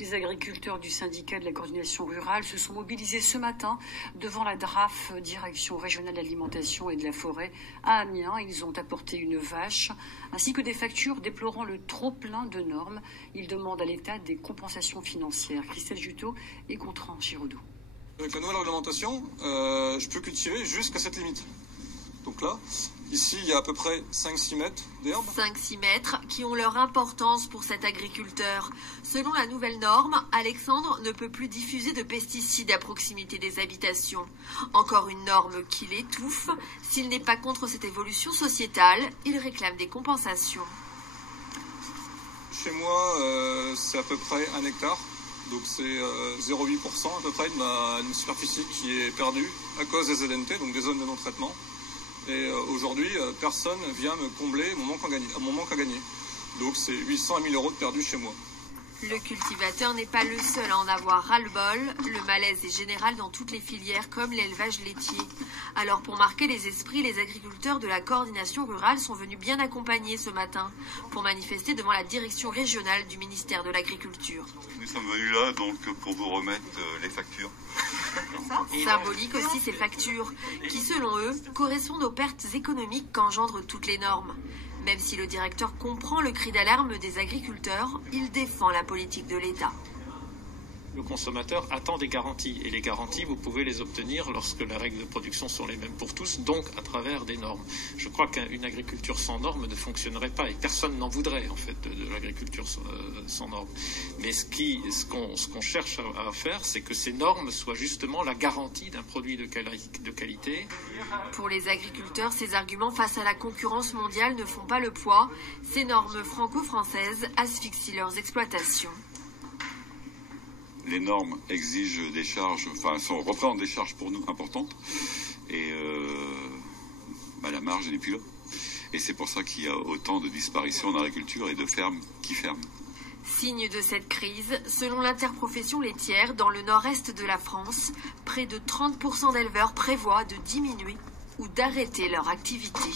Les agriculteurs du syndicat de la coordination rurale se sont mobilisés ce matin devant la DRAF, Direction régionale de l'alimentation et de la forêt, à Amiens. Ils ont apporté une vache ainsi que des factures déplorant le trop-plein de normes. Ils demandent à l'État des compensations financières. Christelle Juteau et Gontran Giraudot. Avec la nouvelle réglementation, je peux cultiver jusqu'à cette limite. Donc là, ici, il y a à peu près 5-6 mètres d'herbe. 5-6 mètres qui ont leur importance pour cet agriculteur. Selon la nouvelle norme, Alexandre ne peut plus diffuser de pesticides à proximité des habitations. Encore une norme qui l'étouffe. S'il n'est pas contre cette évolution sociétale, il réclame des compensations. Chez moi, c'est à peu près 1 hectare. Donc c'est 0,8% à peu près de ma superficie qui est perdue à cause des ZNT, donc des zones de non-traitement. Et aujourd'hui, personne vient me combler mon manque à gagner. Donc c'est 800 à 1000 euros de perdus chez moi. Le cultivateur n'est pas le seul à en avoir ras-le-bol. Le malaise est général dans toutes les filières comme l'élevage laitier. Alors pour marquer les esprits, les agriculteurs de la coordination rurale sont venus bien accompagnés ce matin pour manifester devant la direction régionale du ministère de l'Agriculture. Nous sommes venus là donc pour vous remettre les factures. Symbolique aussi ces factures qui selon eux correspondent aux pertes économiques qu'engendrent toutes les normes. Même si le directeur comprend le cri d'alarme des agriculteurs, il défend la politique de l'État. Le consommateur attend des garanties. Et les garanties, vous pouvez les obtenir lorsque les règles de production sont les mêmes pour tous, donc à travers des normes. Je crois qu'une agriculture sans normes ne fonctionnerait pas. Et personne n'en voudrait, en fait, de l'agriculture sans normes. Mais ce qu'on cherche à faire, c'est que ces normes soient justement la garantie d'un produit de qualité. Pour les agriculteurs, ces arguments face à la concurrence mondiale ne font pas le poids. Ces normes franco-françaises asphyxient leurs exploitations. Les normes exigent des charges, représentent des charges pour nous importantes. Et la marge n'est plus là. Et c'est pour ça qu'il y a autant de disparitions en agriculture et de fermes qui ferment. Signe de cette crise, selon l'interprofession laitière, dans le nord-est de la France, près de 30% d'éleveurs prévoient de diminuer ou d'arrêter leur activité.